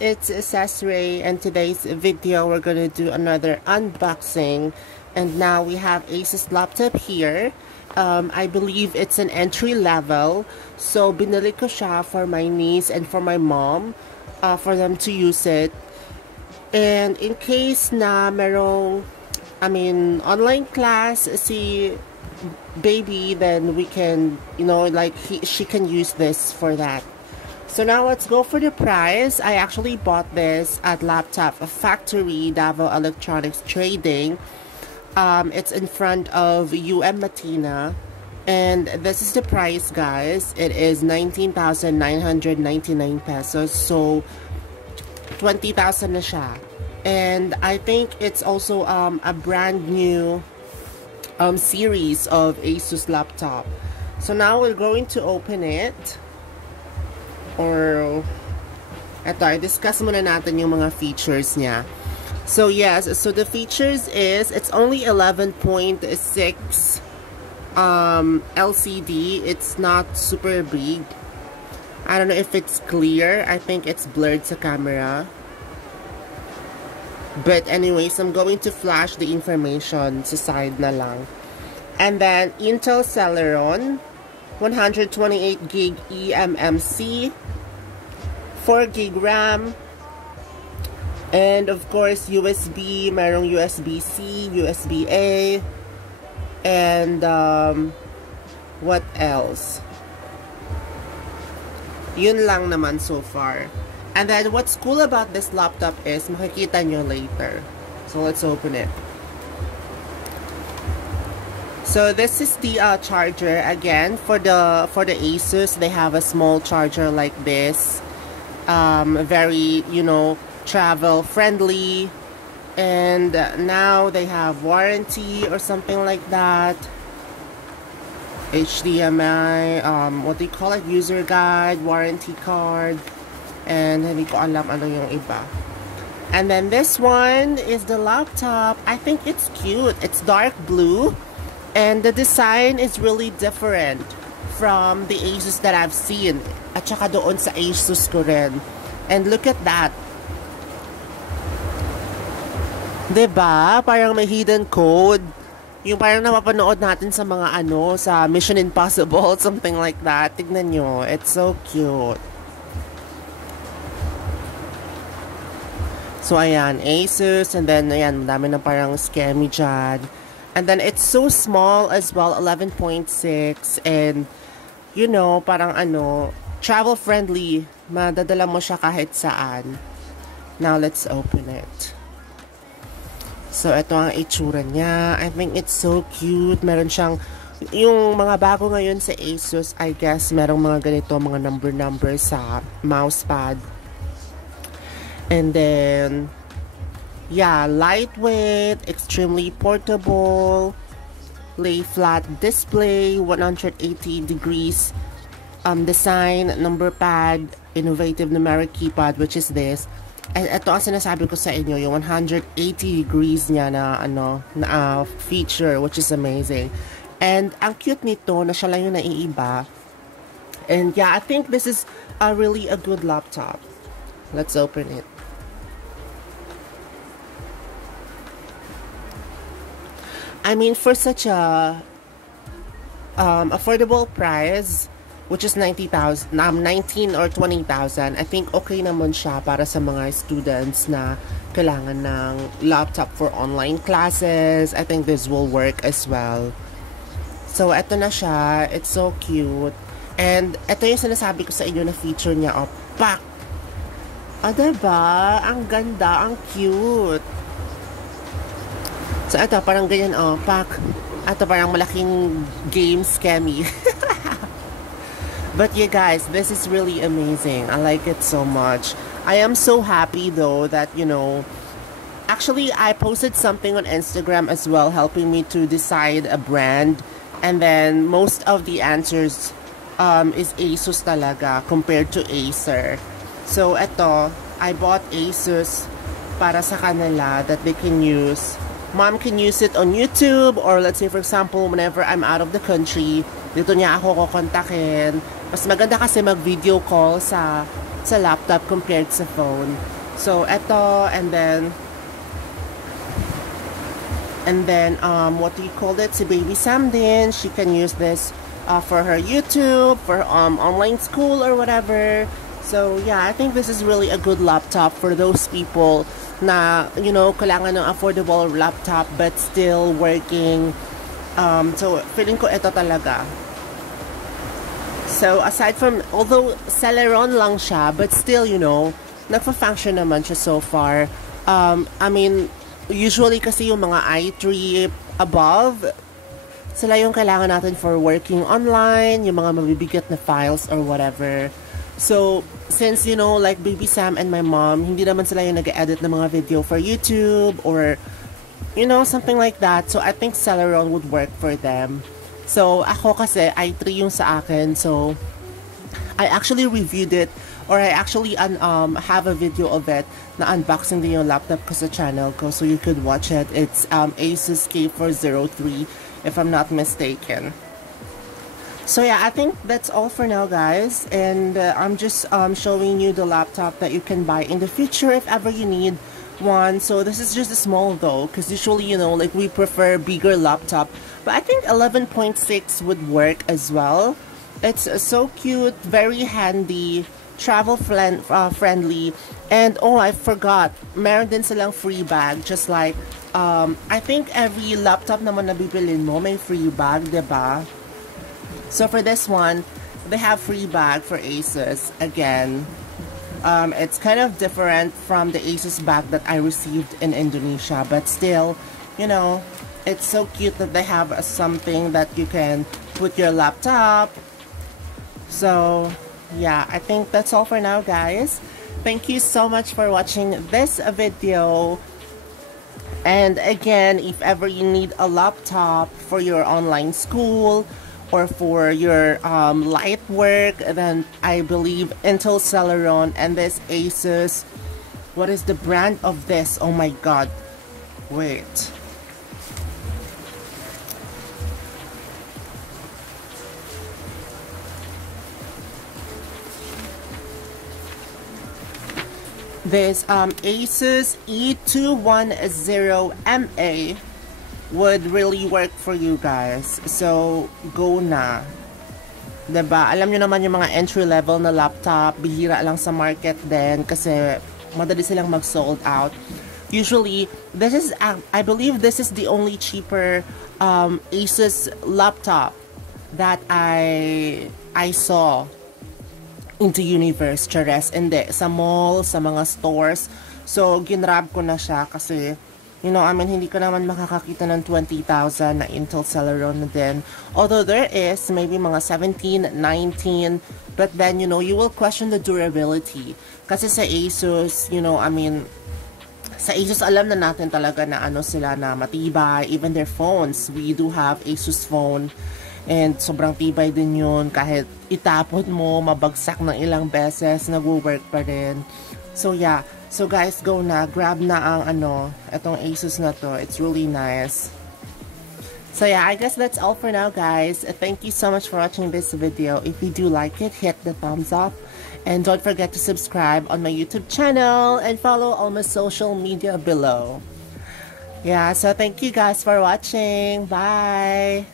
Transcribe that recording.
it's Ray, and today's video we're gonna do another unboxing. And now we have Asus laptop here. I believe it's an entry level, so binili ko siya for my niece and for my mom, for them to use it. And in case na merong, online class si baby, then we can, she can use this for that. So now let's go for the price. I actually bought this at Laptop Factory, Davao Electronics Trading. It's in front of Matina, and this is the price, guys. It is 19,999 pesos, so 20,000 na siya. And I think it's also a brand new series of Asus laptop. So now we're going to open it. Or eto, i-discuss muna natin yung mga features niya. So yes, so the features is it's only 11.6 LCD. It's not super big. I don't know if it's clear. I think it's blurred sa camera. But anyways, I'm going to flash the information sa side na lang. And then Intel Celeron, 128 gig eMMC, 4 gig RAM, and of course USB, merong USB-C, USB-A, and what else? Yun lang naman so far. And then what's cool about this laptop is makikita nyo later. So let's open it. So this is the charger. Again, for the Asus, they have a small charger like this. Very, travel friendly. And now they have warranty or something like that. HDMI, what do you call it? User guide, warranty card. And hindi ko alam ano yung iba. And then this one is the laptop. I think it's cute. It's dark blue. And the design is really different from the Asus that I've seen. At saka doon sa Asus ko rin. And look at that. Diba? Parang may hidden code. Yung parang napapanood natin sa mga sa Mission Impossible, something like that. Tignan nyo. It's so cute. So ayan, Asus. And then ayan, madami na parang scammy dyan. And then it's so small as well, 11.6, and parang travel friendly. Madadala mo siya kahit saan. Now let's open it. So ito ang itsura niya. I think it's so cute. Meron siyang yung mga bago ngayon sa Asus, I guess merong mga ganito, mga number sa mousepad. And then yeah, lightweight, extremely portable, lay flat display, 180 degrees design, number pad, innovative numeric keypad, which is this. And ito ang sinasabi ko sa inyo, yung 180 degrees niya na feature, which is amazing. And ang cute nito na siya lang yung naiiba. And yeah, I think this is really a good laptop. Let's open it. For such a affordable price, which is 19 or 20,000, I think okay naman siya para sa mga students na kailangan ng laptop for online classes. I think this will work as well. So eto na siya. It's so cute. And eto yung sinasabi ko sa inyo na feature niya. Pak! Diba? Ang ganda, ang cute. So, ito, parang ganyan, pak. Ito, parang malaking game scammy. But yeah, guys, this is really amazing. I like it so much. I am so happy, though, that, actually, I posted something on Instagram as well, helping me to decide a brand. And then, most of the answers is Asus talaga compared to Acer. So, ito, I bought Asus para sa kanila that they can use. Mom can use it on YouTube, or let's say for example, whenever I'm out of the country, dito niya ako kukontakin. Mas maganda kasi mag-video call sa sa laptop compared sa phone. So, eto, and then, what do you call it? Si Baby Sam din, she can use this for her YouTube, for online school or whatever. So, yeah, I think this is really a good laptop for those people na, you know, kailangan ng affordable laptop but still working. So, feeling ko ito talaga. So, aside from, although Celeron lang siya, but still, you know, nagpa-function naman siya so far. I mean, usually kasi yung mga i3 above, sila yung kailangan natin for working online, yung mga mabibigat na files or whatever. So, since, you know, like Baby Sam and my mom, hindi naman sila yung nag-edit ng mga video for YouTube or, you know, something like that. So, I think Celeron would work for them. So, ako kasi, i3 yung sa akin. So, I actually reviewed it or I actually have a video of it na unboxing din yung laptop ko sa channel ko. So, you could watch it. It's Asus K403 if I'm not mistaken. So yeah, I think that's all for now, guys, and I'm just showing you the laptop that you can buy in the future if ever you need one. So this is just a small though, because usually, you know, like we prefer bigger laptop, but I think 11.6 would work as well. It's so cute, very handy, travel friendly, and oh, I forgot, meron din silang free bag, just like I think every laptop naman na bibilin mo may free bag, diba? So for this one, they have free bag for Asus. Again, it's kind of different from the Asus bag that I received in Indonesia, but still, you know, it's so cute that they have something that you can put your laptop. So yeah, I think that's all for now, guys. Thank you so much for watching this video. And again, if ever you need a laptop for your online school or for your light work, then I believe Intel Celeron and this Asus, what is the brand of this? Oh my god, wait. This Asus E210MA would really work for you guys. So, go na. Diba? Alam nyo naman yung mga entry-level na laptop, bihira lang sa market din kasi madali silang mag-sold out. Usually, this is, I believe this is the only cheaper Asus laptop that I saw into universe, chares, hindi, sa mall, sa mga stores. So, ginrab ko na siya kasi, you know, I mean, hindi ka naman makakakita ng 20,000 na Intel Celeron na din. Although there is maybe mga 17, 19, but then, you know, you will question the durability. Kasi sa Asus, you know, I mean, sa Asus alam na natin talaga na ano sila na matibay, even their phones. We do have Asus phone. And sobrang tibay din yun. Kahit itapon mo, mabagsak ng ilang beses, nag-work pa rin. So yeah. So guys, go na. Grab na ang itong Asus na to. It's really nice. So yeah, I guess that's all for now, guys. Thank you so much for watching this video. If you do like it, hit the thumbs up. And don't forget to subscribe on my YouTube channel. And follow all my social media below. Yeah, so thank you guys for watching. Bye!